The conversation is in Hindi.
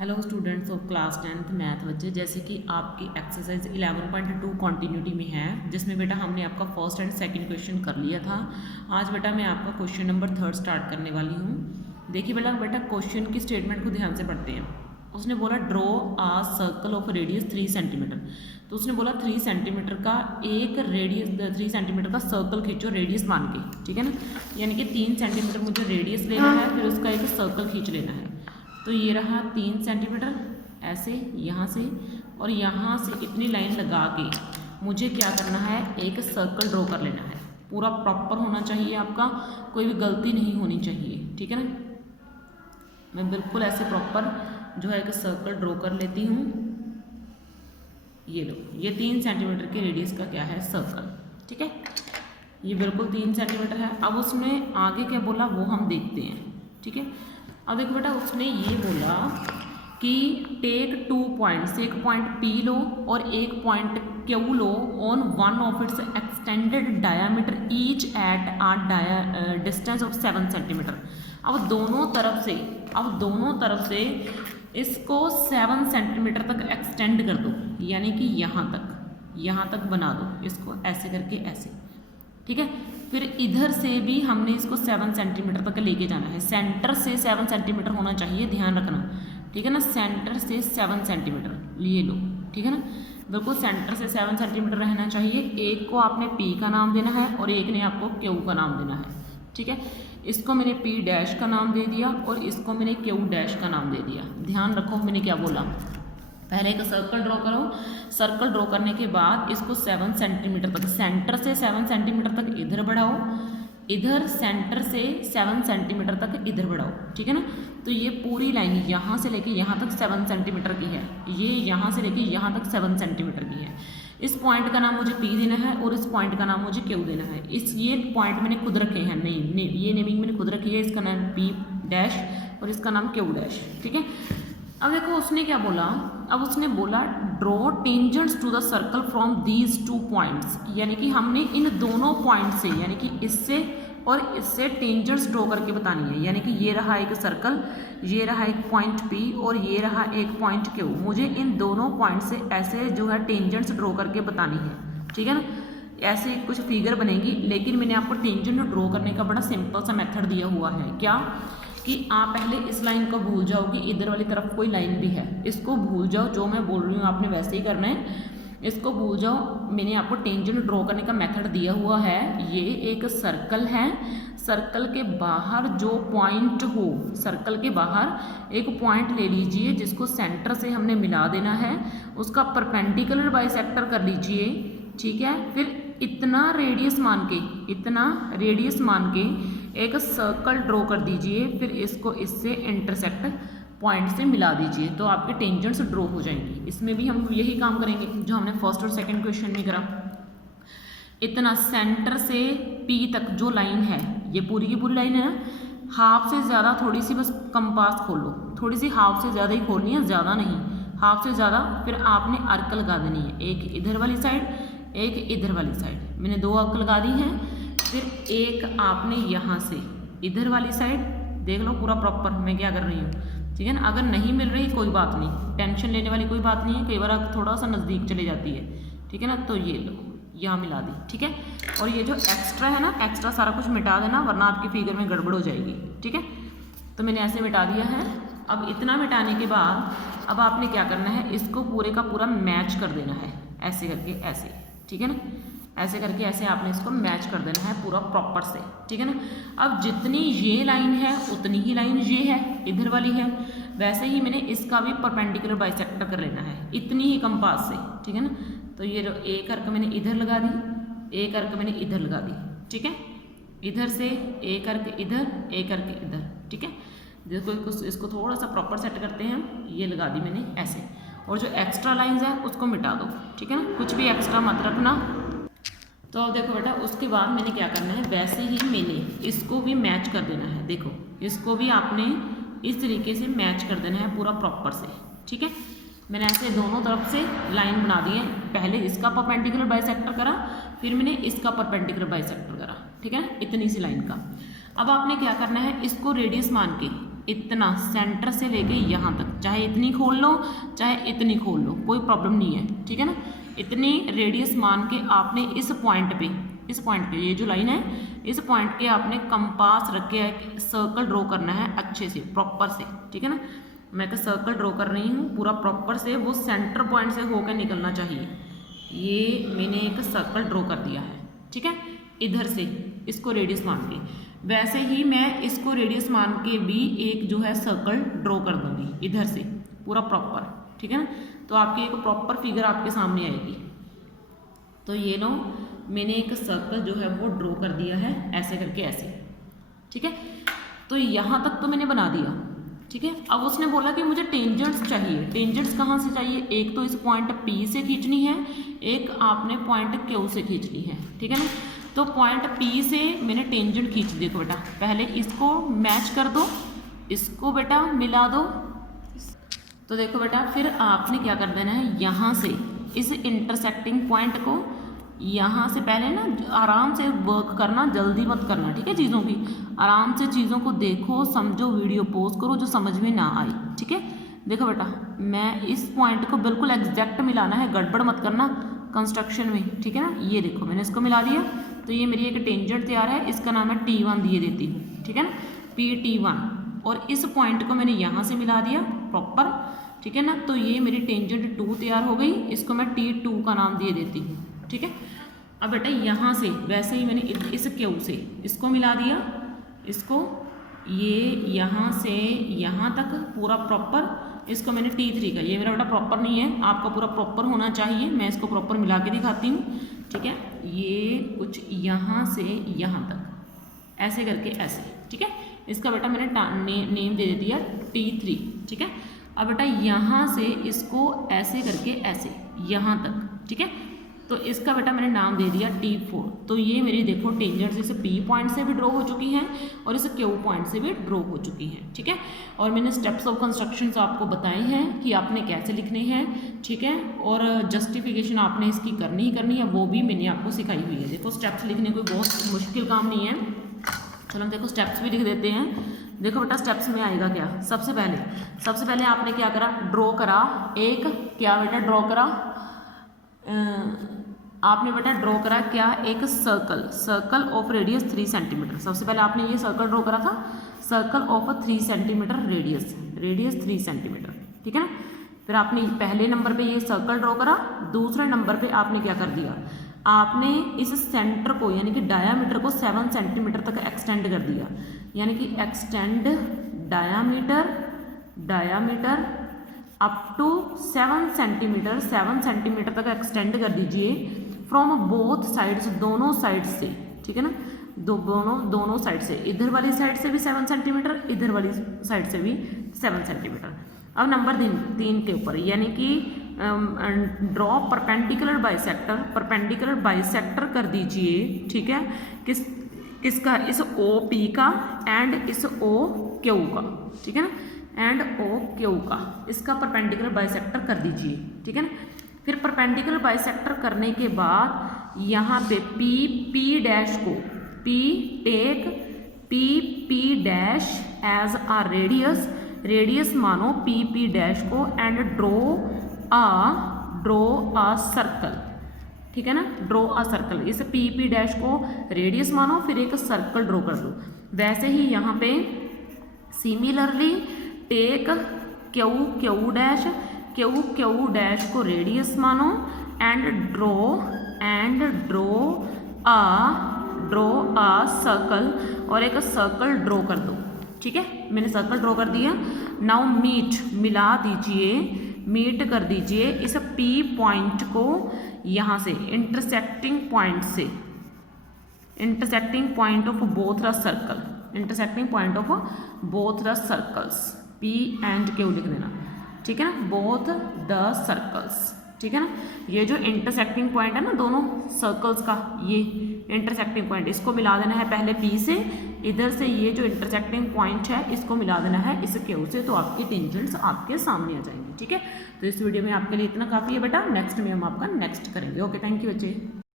Hello students of class 10th math बच्चे, जैसे कि आपकी एक्सरसाइज 11.2 कॉन्टीन्यूटी में है, जिसमें बेटा हमने आपका फर्स्ट एंड सेकंड क्वेश्चन कर लिया था। आज बेटा मैं आपका क्वेश्चन नंबर 3 स्टार्ट करने वाली हूँ। देखिए बेटा क्वेश्चन की स्टेटमेंट को ध्यान से पढ़ते हैं। उसने बोला draw a circle of radius 3 centimeter. तो उसने बोला 3 सेंटीमीटर का एक रेडियस 3 सेंटीमीटर का सर्कल खींचो रेडियस मान के, ठीक है ना। यानी कि 3 सेंटीमीटर मुझे रेडियस लेना है, फिर उसका एक सर्कल खींच लेना है। तो ये रहा 3 सेंटीमीटर, ऐसे यहाँ से और यहाँ से इतनी लाइन लगा के मुझे क्या करना है, एक सर्कल ड्रॉ कर लेना है। पूरा प्रॉपर होना चाहिए आपका, कोई भी गलती नहीं होनी चाहिए, ठीक है ना। मैं बिल्कुल ऐसे प्रॉपर जो है एक सर्कल ड्रॉ कर लेती हूँ। ये लो, ये 3 सेंटीमीटर के रेडियस का क्या है, सर्कल, ठीक है। ये बिल्कुल 3 सेंटीमीटर है। अब उसने आगे क्या बोला वो हम देखते हैं, ठीक है। अब देखो बेटा, उसने ये बोला कि टेक 2 पॉइंट्स, एक पॉइंट P लो और एक पॉइंट Q लो on one of its extended diameter each at a distance of 7 centimeter. अब दोनों तरफ से इसको 7 सेंटीमीटर तक एक्सटेंड कर दो, यानी कि यहाँ तक बना दो इसको, ऐसे करके ऐसे, ठीक है। फिर इधर से भी हमने इसको 7 सेंटीमीटर तक लेके जाना है। सेंटर से 7 सेंटीमीटर होना चाहिए, ध्यान रखना, ठीक है ना। सेंटर से 7 सेंटीमीटर लिए लो, ठीक है ना। बिल्कुल सेंटर से 7 सेंटीमीटर रहना चाहिए। एक को आपने P का नाम देना है और एक ने आपको Q का नाम देना है, ठीक है। इसको मैंने P डैश का नाम दे दिया और इसको मैंने Q डैश का नाम दे दिया। ध्यान रखो मैंने क्या बोला, पहले एक सर्कल ड्रॉ करो। सर्कल ड्रॉ करने के बाद इसको 7 सेंटीमीटर तक, सेंटर से 7 सेंटीमीटर तक इधर बढ़ाओ, इधर सेंटर से 7 सेंटीमीटर तक इधर बढ़ाओ, ठीक है ना। तो ये पूरी लाइन यहाँ से लेके यहाँ तक 7 सेंटीमीटर की है, ये यहाँ से लेके यहाँ तक 7 सेंटीमीटर की है। इस पॉइंट का नाम मुझे P देना है और इस पॉइंट का नाम मुझे Q देना है। ये पॉइंट मैंने खुद रखे हैं, ये नेमिंग मैंने खुद रखी है। इसका नाम P डैश और इसका नाम Q डैश, ठीक है। अब देखो उसने क्या बोला, अब उसने बोला draw tangents to the circle from these 2 points, यानी कि हमने इन दोनों पॉइंट से, यानी कि इससे और इससे टेंजेंट्स ड्रॉ करके बतानी है। यानी कि ये रहा एक सर्कल, ये रहा एक पॉइंट P और ये रहा एक पॉइंट Q। मुझे इन दोनों पॉइंट से ऐसे जो है टेंजेंट्स ड्रॉ करके बतानी है, ठीक है ना। ऐसे कुछ फिगर बनेगी, लेकिन मैंने आपको टेंजेंट ड्रॉ करने का बड़ा सिंपल सा मेथड दिया हुआ है। क्या कि आप पहले इस लाइन को भूल जाओ कि इधर वाली तरफ कोई लाइन भी है, इसको भूल जाओ। जो मैं बोल रही हूँ आपने वैसे ही करना है, इसको भूल जाओ। मैंने आपको टेंजेंट ड्रॉ करने का मेथड दिया हुआ है। ये एक सर्कल है, सर्कल के बाहर जो पॉइंट हो, सर्कल के बाहर एक पॉइंट ले लीजिए जिसको सेंटर से हमने मिला देना है, उसका परपेंडिकुलर बाइसेक्टर कर लीजिए, ठीक है। फिर इतना रेडियस मान के एक सर्कल ड्रॉ कर दीजिए, फिर इसको इससे इंटरसेक्ट पॉइंट से मिला दीजिए, तो आपके टेंजेंट्स ड्रॉ हो जाएंगी। इसमें भी हम यही काम करेंगे जो हमने फर्स्ट और सेकंड क्वेश्चन में करा। इतना सेंटर से P तक जो लाइन है, ये पूरी की पूरी लाइन है ना, हाफ से ज़्यादा थोड़ी सी बस कंपास खोल लो, थोड़ी सी हाफ से ज़्यादा ही खोलनी है, ज़्यादा नहीं, हाफ से ज़्यादा। फिर आपने अर्क लगा देनी है, एक इधर वाली साइड, एक इधर वाली साइड। मैंने 2 अर्क लगा दी हैं। फिर एक आपने यहाँ से इधर वाली साइड, देख लो पूरा प्रॉपर मैं क्या कर रही हूँ, ठीक है ना। अगर नहीं मिल रही कोई बात नहीं, टेंशन लेने वाली कोई बात नहीं है, कई बार थोड़ा सा नज़दीक चली जाती है, ठीक है ना। तो ये लो, यहाँ मिला दी, ठीक है। और ये जो एक्स्ट्रा है ना, एक्स्ट्रा सारा कुछ मिटा देना, वरना आपकी फिगर में गड़बड़ हो जाएगी, ठीक है। तो मैंने ऐसे मिटा दिया है। अब इतना मिटाने के बाद अब आपने क्या करना है, इसको पूरे का पूरा मैच कर देना है, ऐसे करके ऐसे, ठीक है ना। ऐसे करके ऐसे आपने इसको मैच कर देना है पूरा प्रॉपर से, ठीक है ना। अब जितनी ये लाइन है उतनी ही लाइन ये है, इधर वाली है, वैसे ही मैंने इसका भी परपेंडिकुलर बाइसेक्टर कर लेना है, इतनी ही कंपास से, ठीक है ना। तो ये एक अर्क मैंने इधर लगा दी, एक अर्क मैंने इधर लगा दी, ठीक है। इधर से एक अर्क इधर, एक अर्क इधर, ठीक है। देखो इसको थोड़ा सा प्रॉपर सेट करते हैं। ये लगा दी मैंने ऐसे, और जो एक्स्ट्रा लाइन्स है उसको मिटा दो, ठीक है ना, कुछ भी एक्स्ट्रा मत रखना। तो देखो बेटा, उसके बाद मैंने क्या करना है, वैसे ही मैंने इसको भी मैच कर देना है। देखो इसको भी आपने इस तरीके से मैच कर देना है पूरा प्रॉपर से, ठीक है। मैंने ऐसे दोनों तरफ से लाइन बना दी है। पहले इसका परपेंडिकुलर बाइसेक्टर करा, फिर मैंने इसका परपेंडिकुलर बाइसेक्टर करा, ठीक है, इतनी सी लाइन का। अब आपने क्या करना है, इसको रेडियस मान के इतना सेंटर से लेके यहाँ तक, चाहे इतनी खोल लो चाहे इतनी खोल लो, कोई प्रॉब्लम नहीं है, ठीक है ना। इतनी रेडियस मान के आपने इस पॉइंट पे ये जो लाइन है, इस पॉइंट पे आपने कंपास रख के सर्कल ड्रॉ करना है अच्छे से, प्रॉपर से, ठीक है ना। मैं एक सर्कल ड्रॉ कर रही हूँ पूरा प्रॉपर से, वो सेंटर पॉइंट से होकर निकलना चाहिए। ये मैंने एक सर्कल ड्रॉ कर दिया है, ठीक है, इधर से इसको रेडियस मान के। वैसे ही मैं इसको रेडियस मान के भी एक जो है सर्कल ड्रॉ कर दूंगी इधर से पूरा प्रॉपर, ठीक है ना। तो आपकी एक प्रॉपर फिगर आपके सामने आएगी। तो ये लो मैंने एक सर्कल जो है वो ड्रॉ कर दिया है ऐसे करके, ऐसे, ठीक है। तो यहाँ तक तो मैंने बना दिया, ठीक है। अब उसने बोला कि मुझे टेंजेंट्स चाहिए। टेंजेंट्स कहाँ से चाहिए? एक तो इस पॉइंट P से खींचनी है, एक आपने पॉइंट Q से खींचनी है, ठीक है ना। तो पॉइंट P से मैंने टेंजेंट खींच, देखो बेटा, पहले इसको मैच कर दो, इसको बेटा मिला दो। तो देखो बेटा, फिर आपने क्या कर देना है, यहाँ से इस इंटरसेक्टिंग पॉइंट को, यहाँ से पहले ना आराम से वर्क करना, जल्दी मत करना, ठीक है। चीज़ों की आराम से चीज़ों को देखो, समझो, वीडियो पॉज करो जो समझ में ना आए, ठीक है। देखो बेटा, मैं इस पॉइंट को बिल्कुल एग्जैक्ट मिलाना है, गड़बड़ मत करना कंस्ट्रक्शन में, ठीक है ना। ये देखो मैंने इसको मिला दिया, तो ये मेरी एक टेंजेंट तैयार है, इसका नाम है T1 दिए देती हूँ, ठीक है ना, PT1। और इस पॉइंट को मैंने यहाँ से मिला दिया प्रॉपर, ठीक है ना। तो ये मेरी टेंजेंट 2 तैयार हो गई, इसको मैं T2 का नाम दिए देती हूँ, ठीक है। अब बेटा यहाँ से वैसे ही मैंने इस Q से इसको मिला दिया, इसको ये यहाँ से यहाँ तक पूरा प्रॉपर, इसको मैंने T3 का, ये मेरा बेटा प्रॉपर नहीं है, आपका पूरा प्रॉपर होना चाहिए। मैं इसको प्रॉपर मिला के दिखाती हूँ, ठीक है। ये कुछ यहाँ से यहाँ तक ऐसे करके ऐसे, ठीक है। इसका बेटा मैंने नेम दे दिया T3, ठीक है। अब बेटा यहाँ से इसको ऐसे करके ऐसे यहाँ तक, ठीक है। तो इसका बेटा मैंने नाम दे दिया T4। तो ये मेरी देखो टेंजेंट्स इस P पॉइंट से भी ड्रॉ हो चुकी हैं और इस Q पॉइंट से भी ड्रॉ हो चुकी हैं, ठीक है। और मैंने स्टेप्स ऑफ कंस्ट्रक्शंस आपको बताए हैं कि आपने कैसे लिखने हैं, ठीक है। और जस्टिफिकेशन आपने इसकी करनी ही करनी है, वो भी मैंने आपको सिखाई हुई है। देखो स्टेप्स लिखने कोई बहुत मुश्किल काम नहीं है। चलो हम देखो स्टेप्स भी लिख देते हैं। देखो बेटा स्टेप्स में आएगा क्या, सबसे पहले आपने क्या करा, ड्रॉ करा एक, क्या बेटा ड्रॉ करा, आपने बेटा ड्रॉ करा क्या, एक सर्कल ऑफ रेडियस 3 सेंटीमीटर। सबसे पहले आपने ये सर्कल ड्रॉ करा था, circle of 3 centimetre radius 3 centimetre, ठीक है ना। फिर आपने पहले नंबर पे ये सर्कल ड्रॉ करा, दूसरे नंबर पे आपने क्या कर दिया, आपने इस सेंटर को यानी कि डायामीटर को 7 सेंटीमीटर तक एक्सटेंड कर दिया, यानी कि extend diameter up to 7 centimeter तक एक्सटेंड कर दीजिए फ्रॉम बोथ साइड्स, दोनों साइड से, ठीक है ना। दोनों साइड से, इधर वाली साइड से भी 7 सेंटीमीटर, इधर वाली साइड से भी 7 सेंटीमीटर। अब नंबर 3 के ऊपर यानी कि ड्रॉ परपेंडिकुलर बाइसेक्टर कर दीजिए, ठीक है। किसका, इस OP का एंड इस OQ का, ठीक है ना, एंड OQ का, इसका परपेंडिकुलर बाइसेक्टर कर दीजिए, ठीक है ना। फिर परपेंडिकुलर बाइसेक्टर करने के बाद यहाँ पे P डैश को P डैश एज आ रेडियस मानो P डैश को एंड ड्रॉ आ सर्कल, ठीक है ना, ड्रॉ आ सर्कल। इस P डैश को रेडियस मानो, फिर एक सर्कल ड्रॉ कर दो। वैसे ही यहाँ पे सिमिलरली टेक Q डैश को रेडियस मानो एंड ड्रॉ आ सर्कल, और एक सर्कल ड्रॉ कर दो, ठीक है। मैंने सर्कल ड्रॉ कर दिया। नाउ मिला दीजिए, मीट कर दीजिए इस P पॉइंट को यहाँ से, intersecting point of both the circles, P and Q लिख देना, ठीक है ना, बोथ द सर्कल्स, ठीक है ना। ये जो इंटरसेक्टिंग पॉइंट है ना दोनों सर्कल्स का, ये इंटरसेक्टिंग पॉइंट, इसको मिला देना है पहले P से, इधर से ये जो इंटरसेक्टिंग पॉइंट है इसको मिला देना है इस Q से, तो आपकी टेंजेंट्स आपके सामने आ जाएंगी, ठीक है। तो इस वीडियो में आपके लिए इतना काफ़ी है बेटा, नेक्स्ट में हम आपका नेक्स्ट करेंगे। ओके, थैंक यू बच्चे।